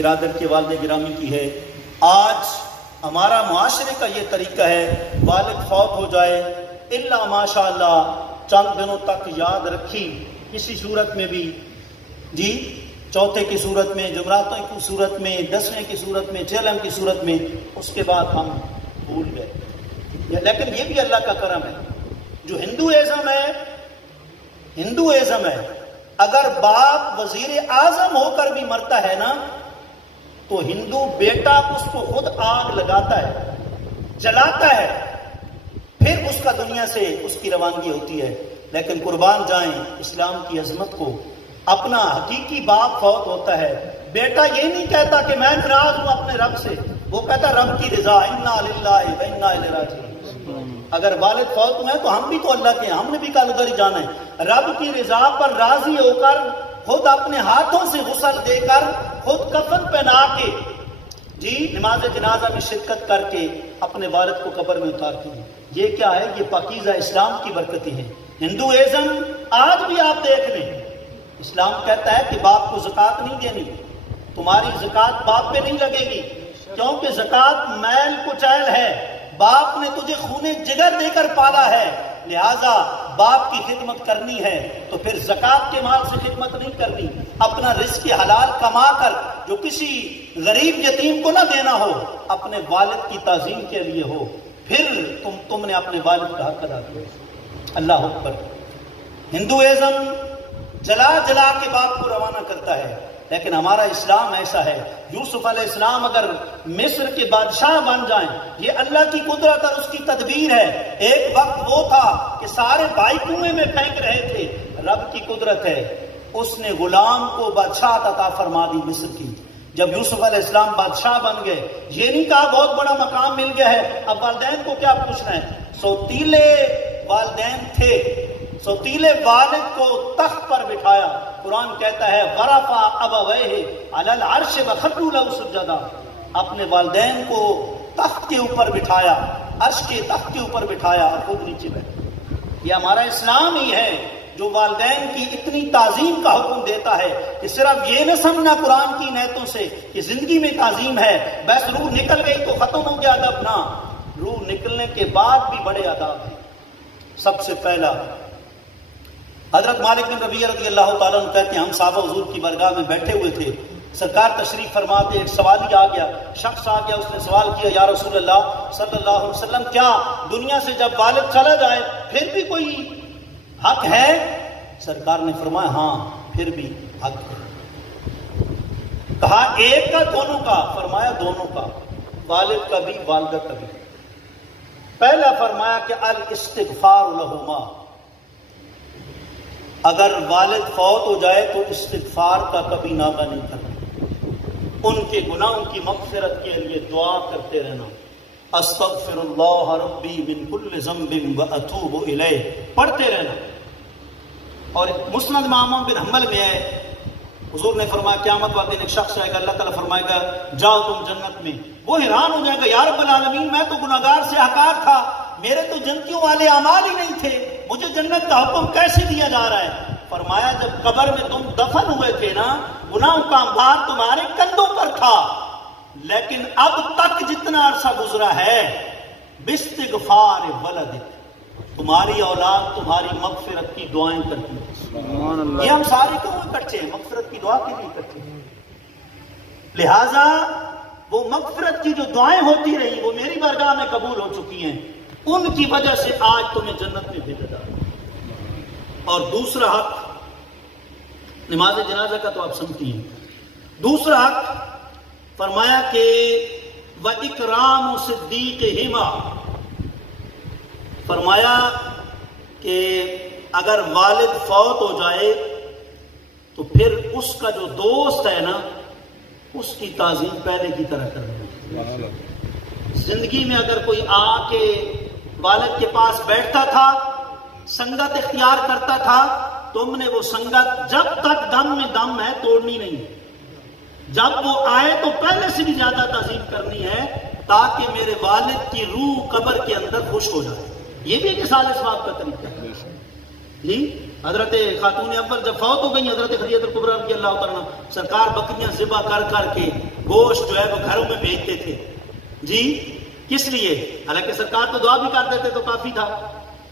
ارادت کے والد گرامی کی ہے۔ آج ہمارا معاشرے کا یہ طریقہ ہے، والد فوت ہو جائے الا ماشاء اللہ چند دنوں تک یاد رکھی کسی صورت میں بھی، جی چوتھے کی صورت میں، جمعراتوں کی صورت میں، 10ویں کی صورت میں، چہلم کی صورت میں، اس کے بعد ہم بھول گئے۔ لیکن یہ بھی اللہ کا کرم ہے، جو ہندوازم ہے، اگر باپ وزیر اعظم ہو کر بھی مرتا ہے نا تو ہندو بیٹا اس کو خود آگ لگاتا ہے، جلاتا ہے، پھر اس کا دنیا سے اس کی روانگی ہوتی ہے۔ لیکن قربان جائیں اسلام کی عظمت کو، اپنا حقیقی باپ فوت ہوتا ہے، بیٹا یہ نہیں کہتا کہ میں ناراض ہوں اپنے رب سے، وہ کہتا رب کی رضا، انا للہ و انا الیہ راجعون۔ اگر والد فوت ہوئے تو ہم بھی تو اللہ کے ہیں، ہم نے بھی کل ادھر ہی جانا ہے۔ رب کی رضا پر راضی ہو کر خود اپنے ہاتھوں سے غسل دے کر، خود کفن پہنا کے، جی نماز جنازہ میں شرکت کر کے اپنے والد کو قبر میں اتارتے ہیں۔ یہ کیا ہے؟ یہ پاکیزہ اسلام کی برکتیں ہیں۔ ہندوازم آج بھی آپ دیکھ لیں، اسلام کہتا ہے کہ باپ کو زکوٰۃ نہیں دینی، تمہاری زکوٰۃ باپ پہ نہیں لگے گی، کیونکہ زکوٰۃ میل کچیل ہے، باپ نے تجھے خونے جگر دے کر پالا ہے، لہذا باپ کی خدمت کرنی ہے تو پھر زکوٰۃ کے مال سے خدمت نہیں کرنی، اپنا رزق حلال کما کر جو کسی غریب یتیم کو نہ دینا ہو، اپنے والد کی تعظیم کے لیے ہو، پھر تم نے اپنے والد کا حق ادا کیا۔ اللہ اکبر۔ ہندوازم جلا جلا کے باپ کو روانہ کرتا ہے، لیکن ہمارا اسلام ایسا ہے۔ یوسف علیہ السلام اگر مصر کے بادشاہ بن جائیں، یہ اللہ کی قدرت اور اس کی تدبیر ہے۔ ایک وقت وہ تھا کہ سارے بھائی کنویں میں پھینک رہے تھے، رب کی قدرت ہے، اس نے غلام کو بادشاہ عطا فرما دی مصر کی۔ جب یوسف علیہ السلام بادشاہ بن گئے، یہ نہیں کہا بہت بڑا مقام مل گیا ہے، اب والدین کو کیا پوچھنا ہے۔ سوتیلے والدین تھے، سوتیلے والد کو تخت پر بٹھایا۔ قرآن کہتا ہے ورفع ابویہ علی العرش وخروا له سجدا، اپنے والدین کو تخت کے اوپر بٹھایا، عرش کے تخت کے اوپر بٹھایا اور خود نیچے بیٹھا۔ یہ ہمارا اسلام ہی ہے جو والدین کی اتنی تعظیم کا حکم دیتا ہے کہ صرف یہ نہ سمجھنا قرآن کی نیتوں سے کہ زندگی میں تعظیم ہے، بس روح نکل گئی تو ختم ہو گیا ادب، نہ، روح نکلنے کے بعد بھی بڑے آداب ہیں۔ سب سے پہلا حضرت مالک بن ربیعہ رضی اللہ تعالیٰ عنہ کہتے ہیں ہم صحابہ حضور کی بارگاہ میں بیٹھے ہوئے تھے، سرکار تشریف فرماتے، ایک سوالی آ گیا، شخص آ گیا، اس نے سوال کیا یا رسول اللہ صلی اللہ علیہ وسلم کیا دنیا سے جب والد چلا جائے پھر بھی کوئی حق ہے؟ سرکار نے فرمایا ہاں پھر بھی حق ہے۔ کہا ایک کا دونوں کا؟ فرمایا دونوں کا، والد کا بھی والدہ کا بھی۔ پہلا فرمایا کہ الاستغفار لہما، اگر والد فوت ہو جائے تو استغفار کا کبھی ناغہ نہیں کرنا، ان کے گناہوں کی مغفرت کے لیے دعا کرتے رہنا، استغفر اللہ ربی من کل ذنب واتوب الیہ پڑھتے رہنا۔ اور مسند امام بن حنبل میں ہے، حضور نے فرمایا قیامت والے دن ایک شخص آئے گا، اللہ تعالیٰ فرمائے گا جاؤ تم جنت میں، وہ حیران ہو جائے گا یا رب العالمین میں تو گناہگار سے حقار تھا، میرے تو جنتیوں والے اعمال ہی نہیں تھے، مجھے جنت کا حکم کیسے دیا جا رہا ہے؟ فرمایا جب قبر میں تم دفن ہوئے تھے نا، گناہوں کا بھار تمہارے کندھوں پر تھا، لیکن اب تک جتنا عرصہ گزرا ہے باستغفار ولدک، تمہاری اولاد تمہاری مغفرت کی دعائیں کرتی ہے۔ یہ ہم سارے کیوں اکٹھے ہیں؟ مغفرت کی دعا کے لیے اکٹھے ہیں۔ لہذا وہ مغفرت کی جو دعائیں ہوتی رہی وہ میری بارگاہ میں قبول ہو چکی ہیں، ان کی وجہ سے آج تمہیں جنت میں بھیجا جا رہا ہے۔ اور دوسرا حق نماز جنازہ کا تو آپ سمجھتی ہیں، دوسرا حق فرمایا کہ وَإِكْرَامُ صِدِّيقِهِمَا، فرمایا کہ اگر والد فوت ہو جائے تو پھر اس کا جو دوست ہے نا اس کی تعظیم پہلے کی طرح کرنا۔ زندگی میں اگر کوئی آ کے والد کے پاس بیٹھتا تھا، سنگت اختیار کرتا تھا، تم نے وہ سنگت جب تک دم میں دم ہے توڑنی نہیں، جب وہ آئے تو پہلے سے بھی زیادہ تعظیم کرنی ہے تاکہ میرے والد کی روح قبر کے اندر خوش ہو جائے۔ یہ بھی ایک اصال ثواب کا طریقہ ہے۔ جی حضرت خاتون اول جب فوت ہو گئی، حضرت خدیجہ کبریٰ رضی اللہ تعالیٰ عنہ، سرکار بکریاں ذبح کر کر کے گوشت جو ہے وہ گھروں میں بھیجتے تھے. جی کس لیے؟ حالانکہ سرکار تو دعا بھی کر دیتے تو کافی تھا.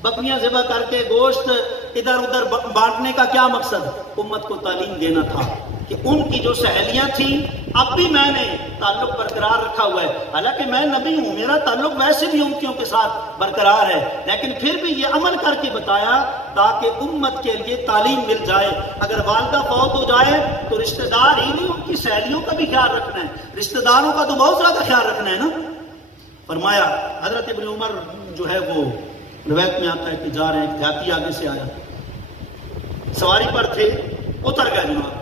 بکریاں ذبح کر کے گوشت ادھر ادھر بانٹنے کا کیا مقصد؟ امت کو تعلیم دینا تھا کہ ان کی جو سہیلیاں تھیں اب بھی میں نے تعلق برقرار رکھا ہوا ہے. حالانکہ میں نبی ہوں، میرا تعلق ویسے بھی امتیوں کے ساتھ برقرار ہے، لیکن پھر بھی یہ عمل کر کے بتایا تاکہ امت کے لیے تعلیم مل جائے. اگر والدہ فوت ہو جائے تو رشتہ دار ہی نہیں، ان کی سہیلیوں کا بھی خیال رکھنا ہے، رشتہ داروں کا تو بہت زیادہ خیال رکھنا ہے نا. فرمایا حضرت ابن عمر جو ہے وہ روایت میں آتا ہے کہ جا رہے ہیں، ایک دیہاتی آگے سے آیا، سواری پر تھے، اتر گئے جناب.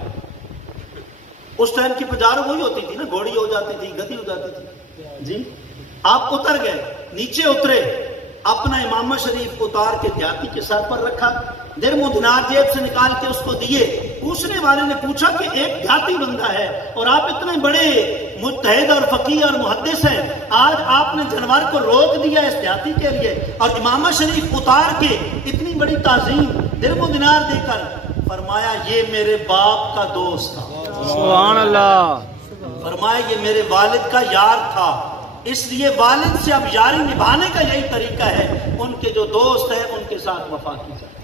اس ٹائم کی پجارو وہی ہوتی تھی نا، گھوڑی ہو جاتی تھی، گدی ہو جاتی تھی. جی آپ اتر گئے، نیچے اترے، اپنا امامہ شریف اتار کے دیہاتی کے سر پر رکھا، درم و دینار جیب سے نکال کے اس کو دیے. پوچھنے والے نے پوچھا کہ ایک دیہاتی بندہ ہے اور آپ اتنے بڑے مجتہد اور فقیہ اور محدث ہیں، آج آپ نے جانور کو روک دیا اس دیہاتی کے لیے اور امامہ شریف اتار کے اتنی بڑی تعظیم درم و دینار دے کر. فرمایا یہ میرے باپ کا دوست تھا. سبحان اللہ. فرمایا یہ میرے والد کا یار تھا، اس لیے والد سے اب یاری نبھانے کا یہی طریقہ ہے، ان کے جو دوست ہیں ان کے ساتھ وفا کی جائے.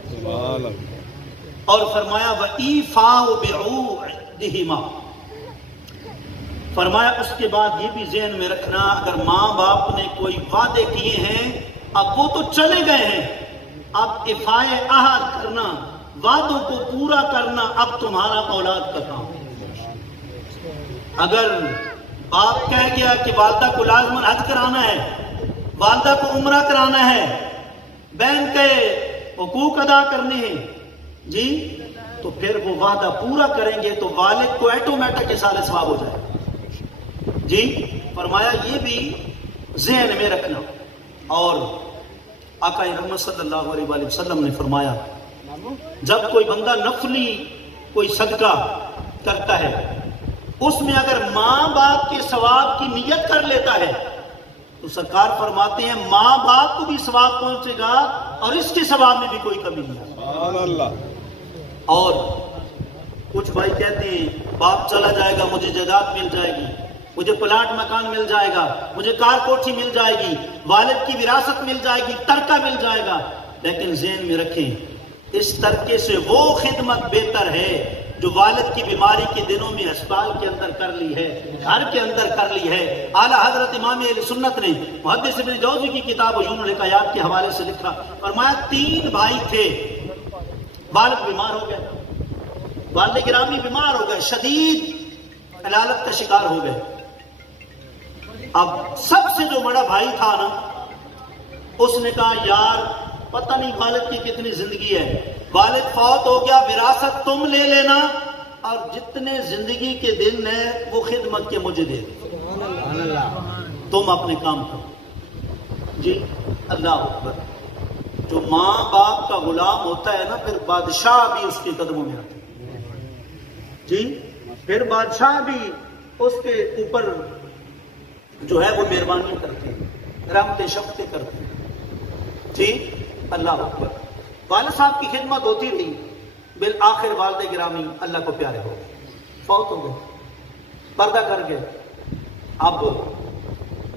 اور فرمایا وَإِيفَاءُ بِعُوْدِهِمَا. فرمایا اس کے بعد یہ بھی ذہن میں رکھنا، اگر ماں باپ نے کوئی وعدے کیے ہیں اب وہ تو چلے گئے ہیں، اب افائے عہد کرنا، وعدوں کو پورا کرنا اب تمہارا اولاد کا کام. اگر باپ کہہ گیا کہ والدہ کو لازماً حج کرانا ہے، والدہ کو عمرہ کرانا ہے، بہن کے حقوق ادا کرنے ہیں، جی تو پھر وہ وعدہ پورا کریں گے تو والد کو ایٹومیٹک اصال ثواب ہو جائے. جی فرمایا یہ بھی ذہن میں رکھنا. اور آقا رحمت صلی اللہ علیہ وآلہ وسلم نے فرمایا جب کوئی بندہ نفلی کوئی صدقہ کرتا ہے اس میں اگر ماں باپ کے ثواب کی نیت کر لیتا ہے تو سرکار فرماتے ہیں ماں باپ کو بھی ثواب پہنچے گا اور اس کے ثواب میں بھی کوئی کمی نہیں. سبحان اللہ. اور کچھ بھائی کہتے ہیں باپ چلا جائے گا مجھے جائیداد مل جائے گی، مجھے پلاٹ مکان مل جائے گا، مجھے کار کوٹھی مل جائے گی، والد کی وراثت مل جائے گی، ترکہ مل جائے گا. لیکن ذہن میں رکھیں اس ترکے سے وہ خدمت بہتر ہے جو والد کی بیماری کے دنوں میں اسپتال کے اندر کر لی ہے، گھر کے اندر کر لی ہے. اعلیٰ حضرت امام اہل سنت نے محدث ابن جوزی کی کتاب عیون الحکایات کے حوالے سے لکھا، فرمایا 3 بھائی تھے، والد بیمار ہو گئے، والد گرامی بیمار ہو گئے، شدید علالت کا شکار ہو گئے. اب سب سے جو بڑا بھائی تھا نا اس نے کہا یار پتہ نہیں والد کی کتنی زندگی ہے، والد فوت ہو گیا، وراثت تم لے لینا اور جتنے زندگی کے دن ہیں وہ خدمت کے مجھے دے دو، تم اپنے کام کرو. جی اللہ اکبر. جو ماں باپ کا غلام ہوتا ہے نا پھر بادشاہ بھی اس کے قدموں میں آتا ہے. جی پھر بادشاہ بھی اس کے اوپر جو ہے وہ مہربانی کرتے ہیں، رحمت شفقت کرتے ہیں. جی اللہ اکبر. والد صاحب کی خدمت ہوتی رہی، بالآخر والد گرامی اللہ کو پیارے ہو گئے، فوت ہو گئے، پردہ کر گئے. اب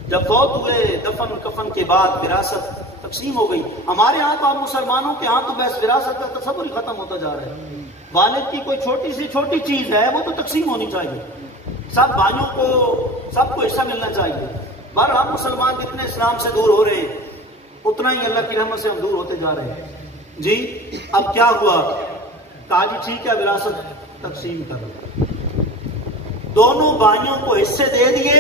جب فوت ہوئے دفن کفن کے بعد وراثت تقسیم ہو گئی. ہمارے ہاں تو آپ مسلمانوں کے ہاں تو بس وراثت کا تصور ہی ختم ہوتا جا رہا ہے. والد کی کوئی چھوٹی سی چھوٹی چیز ہے وہ تو تقسیم ہونی چاہیے، سب بھائیوں کو سب کو حصہ ملنا چاہیے. بہر ہم مسلمان جتنے اسلام سے دور ہو رہے ہیں اتنا ہی اللہ کی رحمت سے ہم دور ہوتے جا رہے ہیں. جی اب کیا ہوا؟ کہا جی ٹھیک ہے وراثت تقسیم کرو. دونوں بھائیوں کو حصے دے دیے.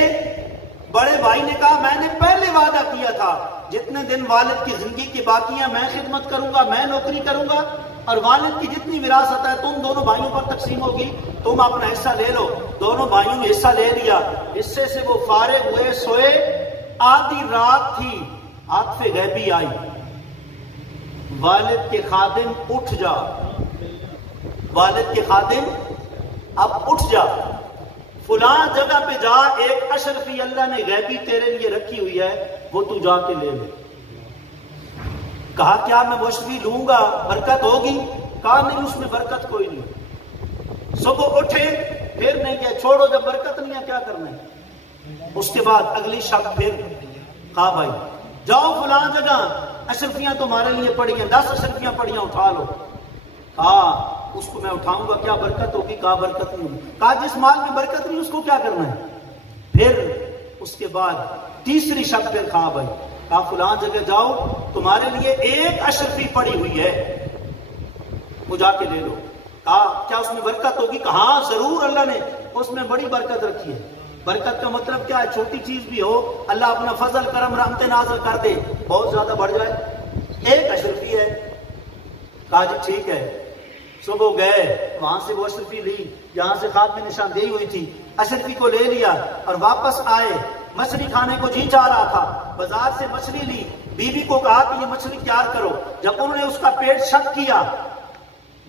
بڑے بھائی نے کہا میں نے پہلے وعدہ کیا تھا جتنے دن والد کی زندگی کی باقی ہیں میں خدمت کروں گا، میں نوکری کروں گا اور والد کی جتنی وراثت ہے تم دونوں بھائیوں پر تقسیم ہوگی، تم اپنا حصہ لے لو. دونوں بھائیوں نے حصہ لے لیا. حصے سے وہ فارغ ہوئے، سوئے. آدھی رات تھی، ہاتھ پہ غیبی آئی، والد کے خادم اٹھ جا، والد کے خادم اب اٹھ جا، فلاں جگہ پہ جا، ایک اشرفی اللہ نے غیبی تیرے لیے رکھی ہوئی ہے وہ تو جا کے لے لے. کہا کیا میں مشتری لوں گا برکت ہوگی؟ کہا نہیں اس میں برکت کوئی نہیں. صبح اٹھے پھر نہیں کیا، چھوڑو جب برکت نہیں ہے کیا کرنا ہے۔ اس کے بعد اگلی شب پھر کہا بھائی جاؤ فلاں جگہ اشرفیاں تمہارے لیے پڑی ہیں، 10 اشرفیاں پڑی ہیں اٹھا لو۔ کہا اس کو میں اٹھاؤں گا، کیا برکت ہوگی؟ کہا برکت نہیں ہوگی۔ کہا جس مال میں برکت نہیں اس کو کیا کرنا ہے؟ پھر اس کے بعد تیسری شب پھر کہا بھائی، کہا فلاں جگہ جاؤ تمہارے لیے 1 اشرفی پڑی ہوئی ہے، وہ جا کے لے لو۔ کہا کیا اس میں برکت ہوگی؟ کہا ہاں ضرور، اللہ نے اس میں بڑی برکت رکھی ہے۔ برکت کا مطلب کیا ہے؟ چھوٹی چیز بھی ہو اللہ اپنا فضل کرم رحمت نازل کر دے، بہت زیادہ بڑھ جائے۔ 1 اشرفی ہے۔ کہا جی ٹھیک ہے۔ صبح گئے وہاں سے وہ اشرفی لی جہاں سے خواب میں نشاندہی ہوئی تھی، اشرفی کو لے لیا اور واپس آئے۔ مچھلی کھانے کو جی چاہ رہا تھا، بازار سے مچھلی لی، بیوی کو کہا کہ یہ مچھلی تیار کرو۔ جب انہوں نے اس کا پیٹ شک کیا،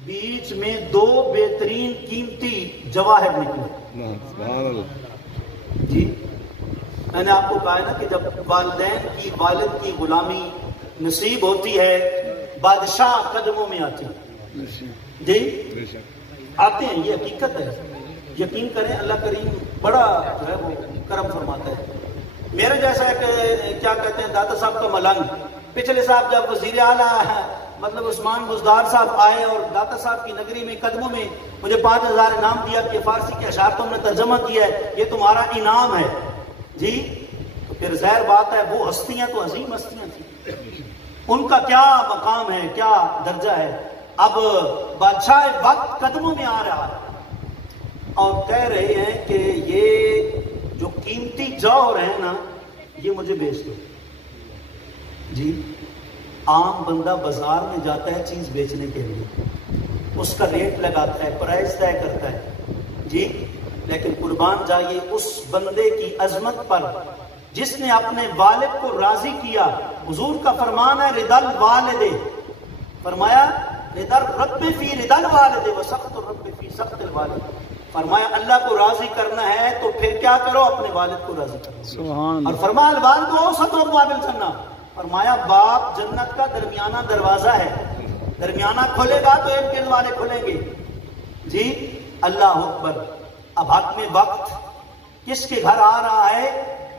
بیچ میں 2 بہترین قیمتی جواہر نکلے۔ جی میں نے آپ کو کہا ہے نا کہ جب والدین کی والد کی غلامی نصیب ہوتی ہے بادشاہ قدموں میں آتے ہیں۔ جی آتے ہیں، یہ حقیقت ہے، یقین کریں اللہ کریم بڑا جو ہے وہ کرم فرماتا ہے۔ میرے جیسا ایک کیا کہتے ہیں داتا صاحب کا ملنگ، پچھلے صاحب جب وزیر اعلیٰ مطلب عثمان بزدار صاحب آئے اور داتا صاحب کی نگری میں قدموں میں مجھے 5000 انعام دیا کہ فارسی کے اشعار تم نے ترجمہ کیا ہے، یہ تمہارا انعام ہے۔ جی تو پھر ظاہر بات ہے وہ ہستیاں تو عظیم ہستیاں تھیں، ان کا کیا مقام ہے، کیا درجہ ہے۔ اب بادشاہ وقت قدموں میں آ رہا ہے اور کہہ رہے ہیں کہ یہ جو قیمتی جوہر ہے نا یہ مجھے بیچ دو۔ جی عام بندہ بازار میں جاتا ہے چیز بیچنے کے لیے، اس کا ریٹ لگاتا ہے، پرائز طے کرتا ہے۔ جی لیکن قربان جائیے اس بندے کی عظمت پر جس نے اپنے والد کو راضی کیا۔ حضور کا فرمان ہے رضا الوالد، فرمایا رضا الرب فی رضا الوالد وسخط الرب فی سخط الوالد۔ فرمایا اللہ کو راضی کرنا ہے تو پھر کیا کرو؟ اپنے والد کو راضی کرو۔ اور فرمایا الوالد اوسط ابواب الجنہ، فرمایا باپ جنت کا درمیانہ دروازہ ہے، درمیانہ کھولے گا تو ایک دن والے کھلیں گے۔ جی اللہ اکبر۔ اب حق میں وقت کس کے گھر آ رہا ہے؟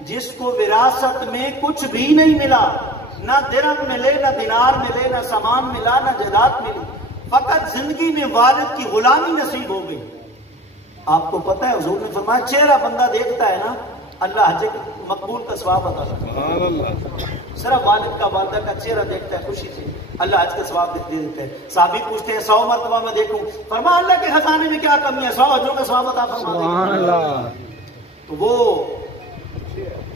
جس کو وراثت میں کچھ بھی نہیں ملا، نہ درہم ملے، نہ دینار ملے، نہ سامان ملا، نہ جائیداد ملی، فقط زندگی میں والد کی غلامی نصیب ہو گئی۔ آپ کو پتہ ہے حضور نے فرمایا چہرہ بندہ دیکھتا ہے نا اللہ حج مقبول کا ثواب عطا کرتا ہے۔ صرف والد کا والدہ کا چہرہ دیکھتا ہے خوشی سے، اللہ حج کا ثواب دے دیتا ہے۔ صحابی پوچھتے ہیں 100 مرتبہ میں دیکھوں، فرمایا اللہ کے خزانے میں کیا کمی ہے؟ 100 حجوں کا ثواب عطا فرما دے گا۔ تو وہ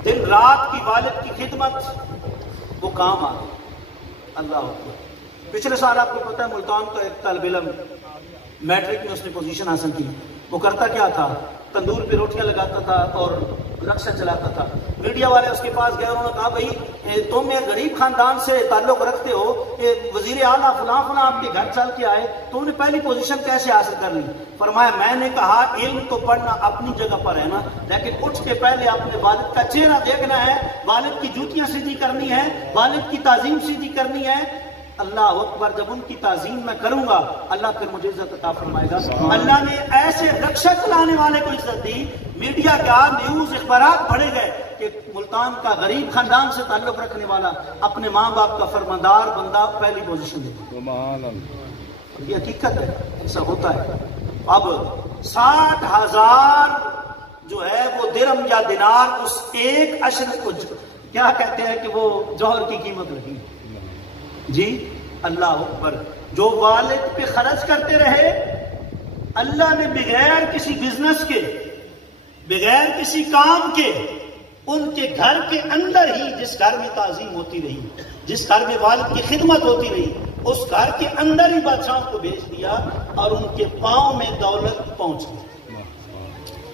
دن رات کی والد کی خدمت وہ کام آ گئی۔ اللہ اکبر۔ پچھلے سال آپ کو پتہ ہے ملتان کا ایک طالب علم میٹرک میں اس نے پوزیشن حاصل کی، وہ کرتا کیا تھا؟ تندور پہ روٹیاں لگاتا تھا اور رکشہ چلاتا تھا۔ میڈیا والے اس کے پاس گئے، انہوں نے کہا بھائی تم ایک غریب خاندان سے تعلق رکھتے ہو، وزیر اعلیٰ فلاں فلاں آپ کے گھر چل کے آئے، تم نے پہلی پوزیشن کیسے حاصل کر لی؟ فرمایا میں نے کہا علم تو پڑھنا اپنی جگہ پر ہے نا، لیکن اٹھ کے پہلے اپنے والد کا چہرہ دیکھنا ہے، والد کی جوتیاں سیدھی کرنی ہے، والد کی تعظیم سیدھی کرنی ہے۔ اللہ اکبر۔ جب ان کی تعظیم میں کروں گا اللہ پھر مجھے عزت عطا فرمائے گا۔ اللہ نے ایسے رکشہ چلانے والے کو عزت دی، میڈیا کا نیوز اخبارات بڑھے گئے کہ ملتان کا غریب خاندان سے تعلق رکھنے والا اپنے ماں باپ کا فرماندار بندہ پہلی پوزیشن دے۔ یہ حقیقت ہے، ایسا ہوتا ہے۔ اب 60,000 جو ہے وہ درہم یا دینار اس ایک اشر کو کیا کہتے ہیں کہ وہ جوہر کی قیمت لگی۔ جی اللہ اکبر۔ جو والد پہ خرچ کرتے رہے اللہ نے بغیر کسی بزنس کے، بغیر کسی کام کے، ان کے گھر کے اندر ہی جس گھر میں تعظیم ہوتی رہی، جس گھر میں والد کی خدمت ہوتی رہی، اس گھر کے اندر ہی بادشاہوں کو بھیج دیا اور ان کے پاؤں میں دولت پہنچ گئی۔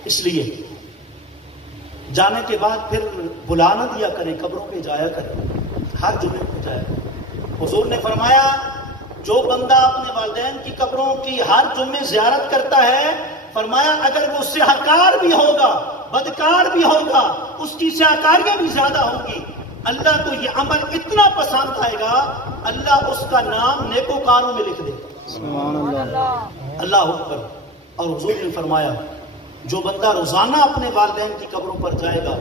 اس لیے جانے کے بعد پھر بلا نہ دیا کریں، قبروں پہ جایا کریں، ہر جمعے پہ جایا کریں۔ حضور نے فرمایا جو بندہ اپنے والدین کی قبروں کی ہر جمعے زیارت کرتا ہے، فرمایا اگر وہ سیاہکار بھی ہوگا، بدکار بھی ہوگا، اس کی سیاہکاریاں بھی زیادہ ہوں گی، اللہ کو یہ عمل اتنا پسند آئے گا اللہ اس کا نام نیکوکاروں میں لکھ دے گا۔ اللہ اکبر۔ اور حضور نے فرمایا جو بندہ روزانہ اپنے والدین کی قبروں پر جائے گا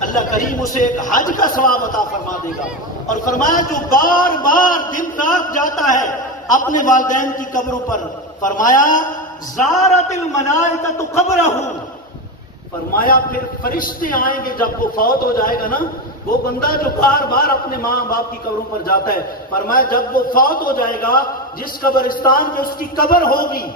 اللہ کریم اسے ایک حج کا ثواب عطا فرما دے گا. اور فرمایا جو بار بار دن رات جاتا ہے اپنے والدین کی قبروں پر، فرمایا زارت الملائکۃ قبرہ، فرمایا پھر فرشتے آئیں گے جب وہ فوت ہو جائے گا نا، وہ بندہ جو بار بار اپنے ماں باپ کی قبروں پر جاتا ہے، فرمایا جب وہ فوت ہو جائے گا جس قبرستان میں اس کی قبر ہوگی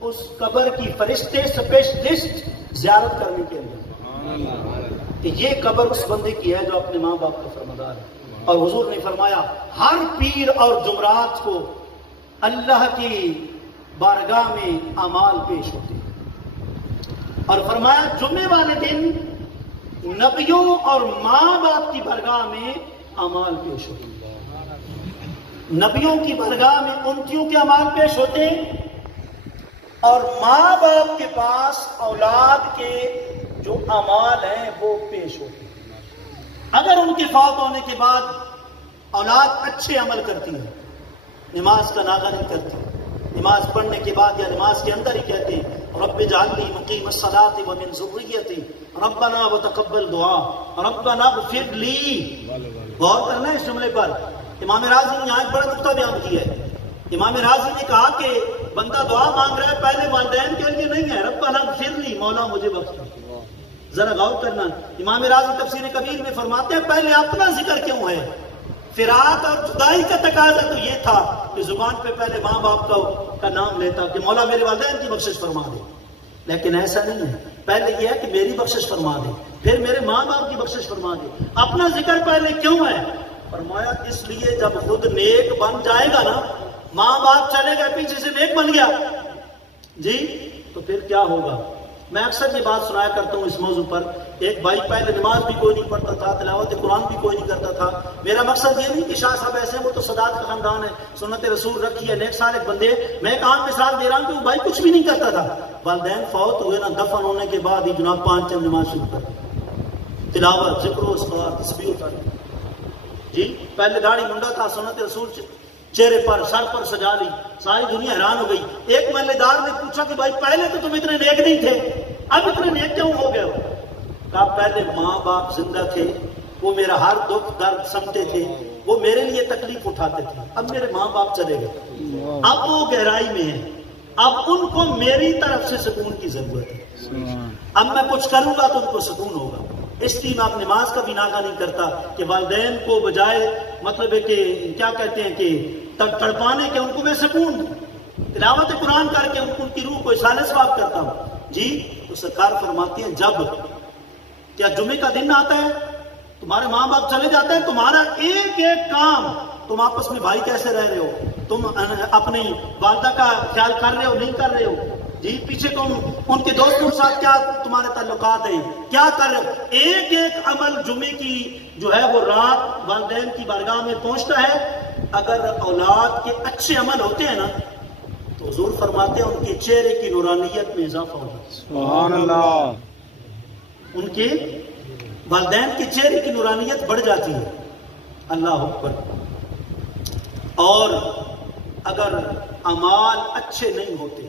اس قبر کی فرشتے اسپیشلسٹ زیارت کرنے کے لیے کہ یہ قبر اس بندے کی ہے جو اپنے ماں باپ کا فرمانبردار ہے. اور حضور نے فرمایا ہر پیر اور جمعرات کو اللہ کی بارگاہ میں اعمال پیش ہوتے ہیں. اور فرمایا جمعے والے دن نبیوں اور ماں باپ کی بارگاہ میں اعمال پیش ہوتے ہیں. نبیوں کی بارگاہ میں امتیوں کے اعمال پیش ہوتے ہیں اور ماں باپ کے پاس اولاد کے جو اعمال ہیں وہ پیش ہوتے ہیں. اگر ان کے فوت ہونے کے بعد اولاد اچھے عمل کرتی ہے، نماز کا ناغہ نہیں کرتی، نماز پڑھنے کے بعد یا نماز کے اندر ہی کہتے ہیں رب اجعلنی مقیم الصلاۃ ومن ذریتی ربنا وتقبل دعا ربنا اغفر لی. غور کرنا ہے اس جملے پر. امام راضی نے یہاں ایک بڑا نقطہ بیان کیا ہے. امام راضی نے کہا کہ بندہ دعا مانگ رہا ہے پہلے والدین کے لیے نہیں ہے، ربنا اغفر لی، مولا مجھے بخش. ذرا غور کرنا. امام راضی تفسیر کبیر میں فرماتے ہیں پہلے اپنا ذکر کیوں ہے؟ فراق اور جدائی کا تقاضا تو یہ تھا کہ زبان پہ پہلے ماں باپ کا نام لیتا کہ مولا میرے والدین کی بخشش فرما دے. لیکن ایسا نہیں ہے. پہلے یہ ہے کہ میری بخشش فرما دے، پھر میرے ماں باپ کی بخشش فرما دے. اپنا ذکر پہلے کیوں ہے؟ فرمایا اس لیے جب خود نیک بن جائے گا نا، ماں باپ چلے گئے پیچھے سے نیک بن گیا جی، تو پھر کیا ہوگا؟ میں اکثر یہ بات سنایا کرتا ہوں اس موضوع پر. ایک بھائی پہلے نماز بھی کوئی نہیں پڑھتا تھا، تلاوت قرآن بھی کوئی نہیں کرتا تھا. میرا مقصد یہ نہیں کہ شاہ صاحب ایسے ہیں وہ تو سادات کا خاندان ہے، سنت رسول رکھی ہے، نیک صالح بندے. میں ایک عام مثال دے رہا ہوں کہ وہ بھائی کچھ بھی نہیں کرتا تھا. والدین فوت ہوئے نا، دفن ہونے کے بعد ہی جناب 5 ٹائم نماز شروع کر تلاوت ذکر و اذکار تسبیح کر جی. پہلے داڑھی منڈا تھا، سنت رسول چہرے پر سر پر سجا لی. ساری دنیا حیران ہو گئی. ایک محلے دار نے پوچھا کہ بھائی پہلے تو تم اتنے نیک نہیں تھے، اب اتنے نیک کیوں ہو گئے ہو؟ کہا پہلے ماں باپ زندہ تھے، وہ میرا ہر دکھ درد سمجھتے تھے، وہ میرے لیے تکلیف اٹھاتے تھے. اب میرے ماں باپ چلے گئے، اب وہ گہرائی میں ہیں، اب ان کو میری طرف سے سکون کی ضرورت ہے. اب میں کچھ کروں گا تو ان کو سکون ہوگا. اس لیے میں اب نماز کا بھی ناغہ نہیں کرتا کہ والدین کو بجائے مطلب ہے کہ کیا کہتے ہیں کہ تڑپانے کے ان کو میں سکون دوں. تلاوت قرآن کر کے ان کی روح کو اصالہ ثواب کرتا ہوں جی. تو سرکار فرماتی ہیں جب کیا جمعے کا دن آتا ہے، تمہارے ماں باپ چلے جاتے ہیں، تمہارا ایک ایک کام، تم آپس میں بھائی کیسے رہ رہے ہو، تم اپنی والدہ کا خیال کر رہے ہو نہیں کر رہے ہو جی، پیچھے تم ان کے دوستوں کے ساتھ کیا تمہارے تعلقات ہیں، کیا کر رہے ہو. ایک ایک عمل جمعے کی جو ہے وہ رات والدین کی بارگاہ میں پہنچتا ہے. اگر اولاد کے اچھے عمل ہوتے ہیں نا تو حضور فرماتے ہیں ان کے چہرے کی نورانیت میں اضافہ ہوگا. سبحان اللہ. ان کے والدین کے چہرے کی نورانیت بڑھ جاتی ہے. اللہ اکبر. اور اگر اعمال اچھے نہیں ہوتے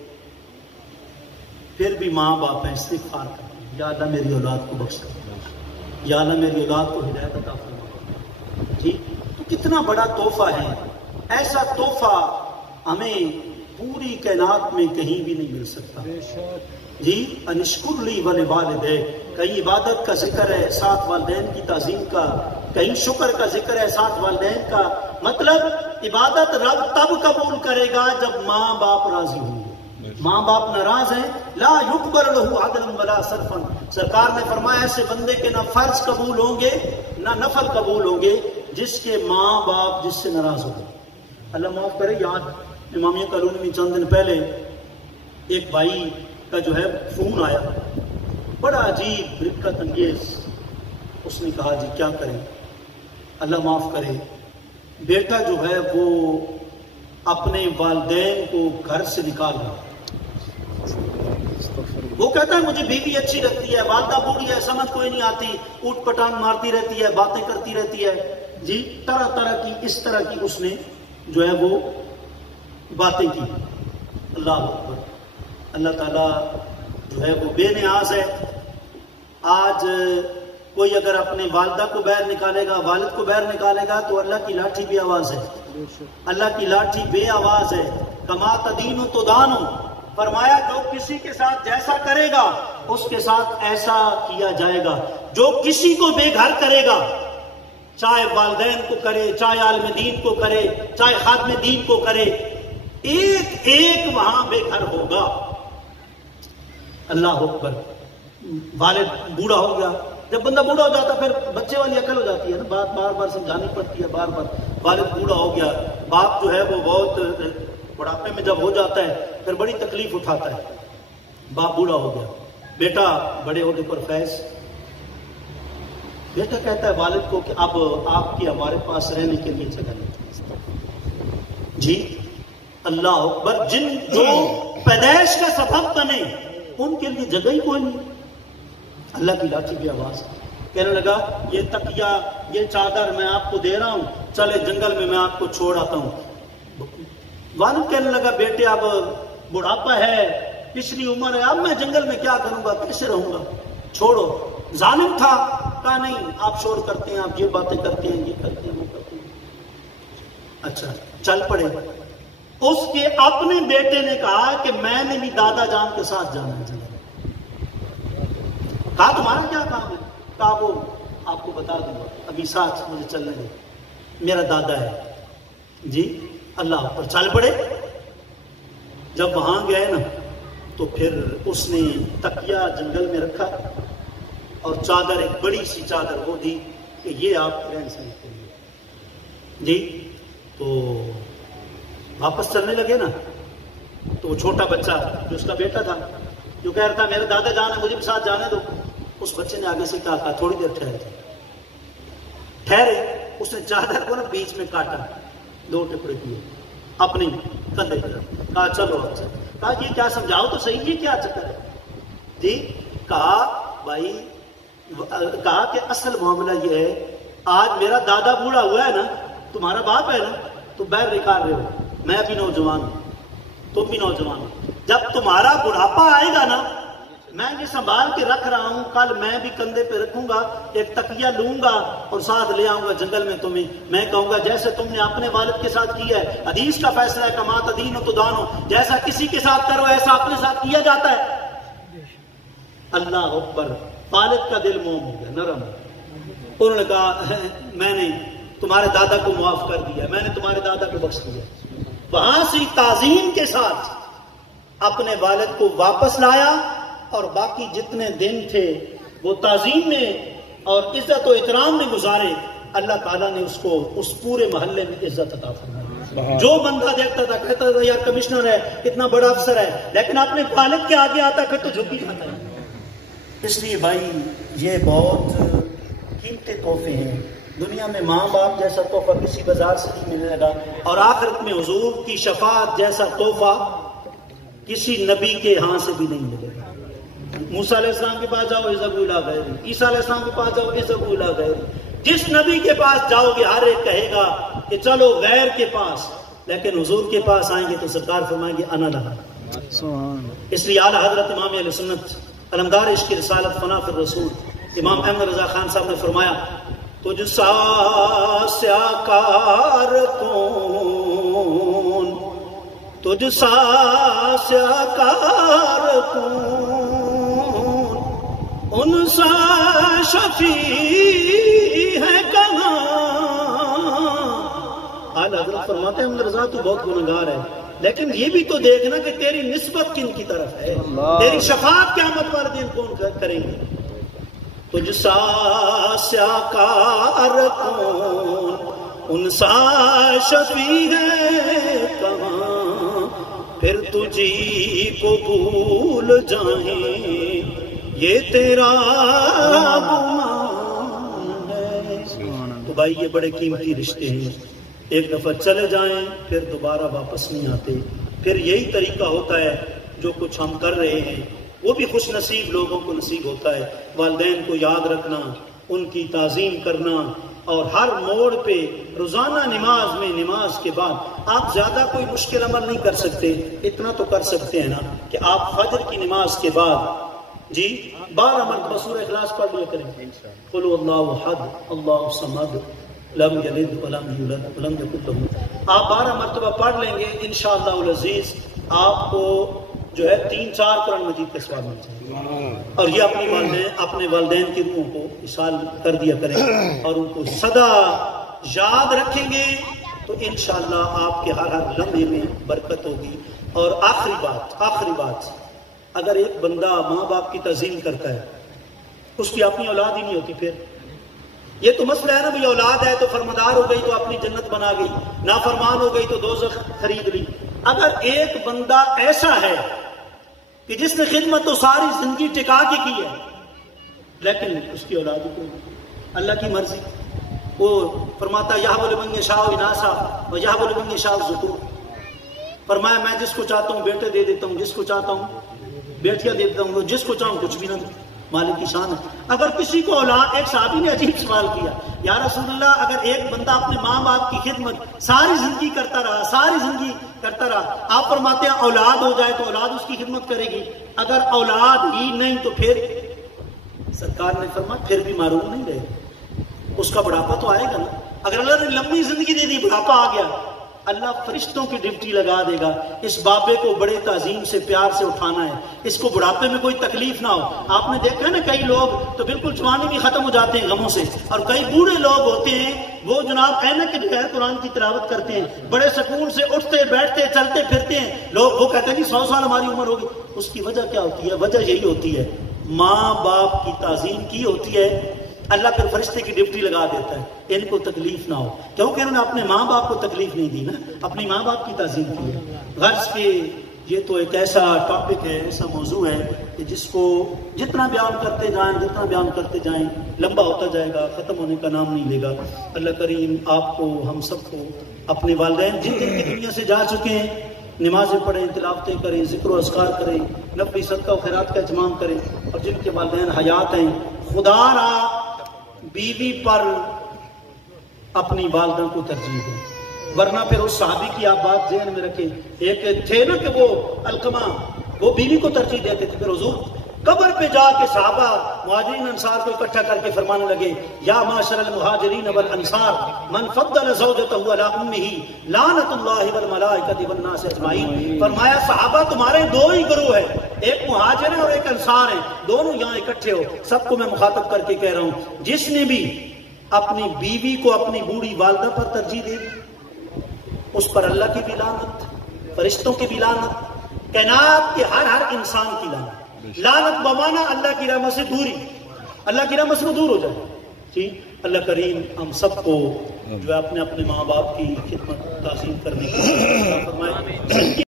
پھر بھی ماں باپ استغفار کرتے ہیں، یا اللہ میری اولاد کو بخش کر، یا اللہ میری اولاد کو ہدایت عطا فرما جی. تو کتنا بڑا تحفہ ہے. ایسا تحفہ ہمیں پوری کائنات میں کہیں بھی نہیں مل سکتا جی. انشکر لی ولوالدیک، کہیں عبادت کا ذکر ہے ساتھ والدین کی تعظیم کا، کہیں شکر کا ذکر ہے ساتھ والدین کا. مطلب عبادت رب تب قبول کرے گا جب ماں باپ راضی ہوں گے. ماں باپ ناراض ہیں لا یقبل لہ عدلا ولا صرفا. سرکار نے فرمایا ایسے بندے کے نہ فرض قبول ہوں گے نہ نفل قبول ہوں گے جس کے ماں باپ جس سے ناراض ہو گئے. اللہ معاف کرے. یاد امامیہ کالونی میں چند دن پہلے ایک بھائی کا جو ہے فون آیا، بڑا عجیب رقت انگیز. اس نے کہا جی کیا کریں، اللہ معاف کرے، بیٹا جو ہے وہ اپنے والدین کو گھر سے نکال رہا. وہ کہتا ہے مجھے بیوی اچھی لگتی ہے، والدہ بوڑھی ہے، سمجھ کوئی نہیں آتی، اوٹ پٹانگ مارتی رہتی ہے، باتیں کرتی رہتی ہے جی، طرح طرح کی اس طرح کی اس نے جو ہے وہ باتیں کی. اللہ اکبر. اللہ تعالیٰ جو ہے وہ بے نیاز ہے. آج کوئی اگر اپنے والدہ کو باہر نکالے گا، والد کو باہر نکالے گا، تو اللہ کی لاٹھی بے آواز ہے. اللہ کی لاٹھی بے آواز ہے. کما تدین و تدان، فرمایا جو کسی کے ساتھ جیسا کرے گا اس کے ساتھ ایسا کیا جائے گا. جو کسی کو بے گھر کرے گا، چاہے والدین کو کرے، چاہے عالم دین کو کرے، چاہے خادم دین کو کرے، ایک ایک وہاں بے گھر ہوگا. اللہ اکبر. والد بوڑھا ہو گیا، جب بندہ بوڑھا ہو جاتا پھر بچے والی عقل ہو جاتی ہے نا، بات بار بار سمجھانی پڑتی ہے بار بار. والد بوڑھا ہو گیا، باپ جو ہے وہ بہت بڑھاپے میں جب ہو جاتا ہے پھر بڑی تکلیف اٹھاتا ہے. باپ بوڑھا ہو گیا، بیٹا بڑے عہدے پر فیض. بیٹا کہتا ہے والد کو کہ اب آپ کی ہمارے پاس رہنے کے لیے جگہ نہیں. جی اللہ اکبر. جن جو پیدائش کا سبب بنے ان کے لیے جگہ ہی کوئی نہیں. اللہ کی لاٹھی کی آواز. کہنے لگا یہ تکیہ، یہ چادر میں آپ کو دے رہا ہوں، چلے جنگل میں آپ کو چھوڑ آتا ہوں. والد کہنے لگا بیٹے اب بڑھاپا ہے، پچھلی عمر ہے، اب میں جنگل میں کیا کروں گا، کیسے رہوں گا، چھوڑو. ظالم تھا، کہا نہیں آپ شور کرتے ہیں، آپ یہ باتیں کرتے ہیں، یہ کرتے ہیں، وہ کرتے ہیں. اچھا چل پڑے. اس کے اپنے بیٹے نے کہا کہ میں نے بھی دادا جان کے ساتھ جانا ہے جنگل. کہا تمہارا کیا کام ہے؟ کہا وہ آپ کو بتا دوں گا، ابھی ساتھ مجھے چلنے دے، میرا دادا ہے. جی اللہ پر چل پڑے. جب وہاں گئے نا تو پھر اس نے تکیہ جنگل میں رکھا اور چادر، ایک بڑی سی چادر وہ دی کہ یہ آپ رہن سہن کے لیے. جی تو واپس چلنے لگے نا تو وہ چھوٹا بچہ جو اس کا بیٹا تھا، جو کہہ رہا تھا میرے دادا جان ہے مجھے بھی ساتھ جانے دو، اس بچے نے آگے سے کہا تھوڑی دیر ٹھہرے. اس نے چادر کو نا بیچ میں کاٹا، 2 ٹکڑے کیے، اپنے کندھے پر کہا چلو اب چل. کہا یہ کیا سمجھاؤ تو صحیح، یہ کیا چکر ہے. جی کہا بھائی، کہا کہ اصل معاملہ یہ ہے آج میرا دادا بوڑھا ہوا ہے نا، تمہارا باپ ہے نا، تو بیر نکال رہے ہو. میں بھی نوجوان ہوں، تم بھی نوجوان ہو. جب تمہارا بڑھاپا آئے گا نا، میں یہ سنبھال کے رکھ رہا ہوں، کل میں بھی کندھے پہ رکھوں گا، ایک تکیہ لوں گا اور ساتھ لے آؤں گا جنگل میں تمہیں. میں کہوں گا جیسے تم نے اپنے والد کے ساتھ کیا ہے، حدیث کا فیصلہ ہے کما تدین و تدان، جیسا کسی کے ساتھ کرو ایسا اپنے ساتھ کیا جاتا ہے. اللہ اکبر. والد کا دل موم ہو گیا، نرم. انہوں نے کہا میں نے تمہارے دادا کو معاف کر دیا، میں نے تمہارے دادا کو بخش دیا. وہاں سے تعظیم کے ساتھ اپنے والد کو واپس لایا اور باقی جتنے دن تھے وہ تعظیم میں اور عزت و احترام میں گزارے. اللہ تعالیٰ نے اس کو اس پورے محلے میں عزت عطا فرمائی. جو بندہ دیکھتا تھا کہتا تھا یار کمشنر ہے، اتنا بڑا افسر ہے، لیکن اپنے والد کے آگے آتا پھر تو جھک ہی جاتا ہے. اس لیے بھائی یہ بہت قیمتی تحفے ہیں. دنیا میں ماں باپ جیسا تحفہ کسی بازار سے نہیں ملنے لگا، اور آخرت میں حضور کی شفاعت جیسا تحفہ کسی نبی کے ہاں سے بھی نہیں ملے گا. موسیٰ علیہ السلام کے پاس جاؤ اذهبوا الی غیری، عیسیٰ علیہ السلام کے پاس جاؤ اذهبوا الی غیری. جس نبی کے پاس جاؤ گے ہر ایک کہے گا کہ چلو غیر کے پاس، لیکن حضور کے پاس آئیں گے تو سرکار فرمائیں گے انا لہا. اس لیے اعلیٰ حضرت امام اہل سنت علمدار عشق رسالت فنا فی الرسول امام احمد رضا خان صاحب نے فرمایا تجھ سا سیاکار کون، تجھ سا سیاکار کون، ان سا شفیع ہے کہاں. اعلیٰ حضرت فرماتے ہیں احمد رضا تو بہت گنہگار ہے، لیکن یہ بھی تو دیکھنا کہ تیری نسبت کن کی طرف ہے، تیری شفاعت قیامت والے دن کون کریں گے. تجھ سا سیاکار کون، ان سا شفیع ہے کہاں، پھر تجھی کو بھول جائیں یہ تیرا گمان ہے. تو بھائی یہ بڑے قیمتی رشتے ہیں، ایک دفعہ چلے جائیں پھر دوبارہ واپس نہیں آتے. پھر یہی طریقہ ہوتا ہے جو کچھ ہم کر رہے ہیں وہ بھی خوش نصیب لوگوں کو نصیب ہوتا ہے. والدین کو یاد رکھنا، ان کی تعظیم کرنا، اور ہر موڑ پہ روزانہ نماز میں نماز کے بعد آپ زیادہ کوئی مشکل عمل نہیں کر سکتے، اتنا تو کر سکتے ہیں نا کہ آپ فجر کی نماز کے بعد 12 مرتبہ سورہ اخلاص پڑھ لیا کریں، قل اللہ احد اللہ الصمد لم یلد ولم یولد ولم یکن لہ، آپ 12 مرتبہ پڑھ لیں گے انشاءاللہ العزیز آپ کو جو ہے 3-4 قرآن مجید کا ثواب مل جائے گا۔ اور یہ اپنے والدین کی روحوں کو اصال کر دیا کریں اور ان کو سدا یاد رکھیں گے تو انشاءاللہ آپ کے ہر لمحے میں برکت ہوگی۔ اور آخری بات اگر ایک بندہ ماں باپ کی تعظیم کرتا ہے، اس کی اپنی اولاد ہی نہیں ہوتی، پھر یہ تو مسئلہ ہے نا بھائی، اولاد ہے تو فرمانبردار ہو گئی تو اپنی جنت بنا گئی، نافرمان ہو گئی تو دوزخ خرید لی۔ اگر ایک بندہ ایسا ہے کہ جس نے خدمت تو ساری زندگی ٹکا کے کی ہے لیکن اس کی اولاد کو اللہ کی مرضی، وہ فرماتا یہب لمن یشاء اناسا و یہب لمن یشاء الذکور، فرمایا میں جس کو چاہتا ہوں بیٹے دے دیتا ہوں، جس کو چاہتا ہوں بیٹیاں دے دیتا ہوں، جس کو چاہوں کچھ بھی نہ دوں، مالک کی شان ہے۔ اگر کسی کو اولاد، ایک صحابی نے عجیب سوال کیا، یا رسول اللہ اگر ایک بندہ اپنے ماں باپ کی خدمت ساری زندگی کرتا رہا، آپ فرماتے ہیں اولاد ہو جائے تو اولاد اس کی خدمت کرے گی، اگر اولاد ہی نہیں تو پھر سرکار نے فرمایا پھر بھی معروف نہیں رہے، اس کا بڑھاپا تو آئے گا نا۔ اگر اللہ نے لمبی زندگی دے دی، بڑھاپا آ گیا، اللہ فرشتوں کی ڈیوٹی لگا دے گا، اس بابے کو بڑے تعظیم سے پیار سے اٹھانا ہے، اس کو بڑھاپے میں کوئی تکلیف نہ ہو۔ آپ نے دیکھا ہے نا کئی لوگ تو بالکل جوانی بھی ختم ہو جاتے ہیں غموں سے، اور کئی بوڑھے لوگ ہوتے ہیں وہ جناب اینک کے بغیر قرآن کی تلاوت کرتے ہیں، بڑے سکون سے اٹھتے بیٹھتے چلتے پھرتے ہیں، لوگ وہ کہتے ہیں جی 100 سال ہماری عمر ہوگی۔ اس کی وجہ کیا ہوتی ہے؟ وجہ یہی ہوتی ہے ماں باپ کی تعظیم کی ہوتی ہے، اللہ پھر فرشتے کی ڈیوٹی لگا دیتا ہے ان کو تکلیف نہ ہو، کیونکہ انہوں نے اپنے ماں باپ کو تکلیف نہیں دی نا، اپنی ماں باپ کی تعظیم کی ہے۔ غرض کہ یہ تو ایک ایسا ٹاپک ہے، ایسا موضوع ہے کہ جس کو جتنا بیان کرتے جائیں لمبا ہوتا جائے گا، ختم ہونے کا نام نہیں لے گا۔ اللہ کریم آپ کو، ہم سب کو، اپنے والدین جن جن کی دنیا سے جا چکے ہیں، نمازیں پڑھیں، تلاوتیں کریں، ذکر و اذکار کریں، نفلی صدقہ و خیرات کا اہتمام کریں، اور جن کے والدین حیات ہیں خدا را بیوی پر اپنی والدہ کو ترجیح دیں، ورنہ پھر اس صحابی کی آپ بات ذہن میں رکھیں، ایک تھے نا کہ وہ علقمہ، وہ بیوی کو ترجیح دیتے تھے، پھر حضور قبر پہ جا کے صحابہ مہاجرین انصار کو اکٹھا کر کے فرمانے لگے یا معاشر المہاجرین والانصار من فضل زوجتہ علی امہ لعنت اللہ والملائکۃ والناس اجمعین۔ فرمایا صحابہ تمہارے دو ہی گروہ ہیں، ایک مہاجر ہے اور ایک انصار ہیں، دونوں یہاں اکٹھے ہو۔ سب کو میں مخاطب کر کے کہہ رہا ہوں، جس نے بھی اپنی بیوی کو اپنی بوڑھی والدہ پر ترجیح دی اس پر اللہ کی بھی لعنت، فرشتوں کی بھی لعنت، کائنات کے ہر انسان کی لعنت۔ لعنت بمانا اللہ کی رحمت سے دوری، اللہ کی رحمت سے وہ دور ہو جائے۔ ٹھیک، اللہ کریم ہم سب کو جو ہے اپنے ماں باپ کی خدمت تعظیم کرنے کی فرمائے۔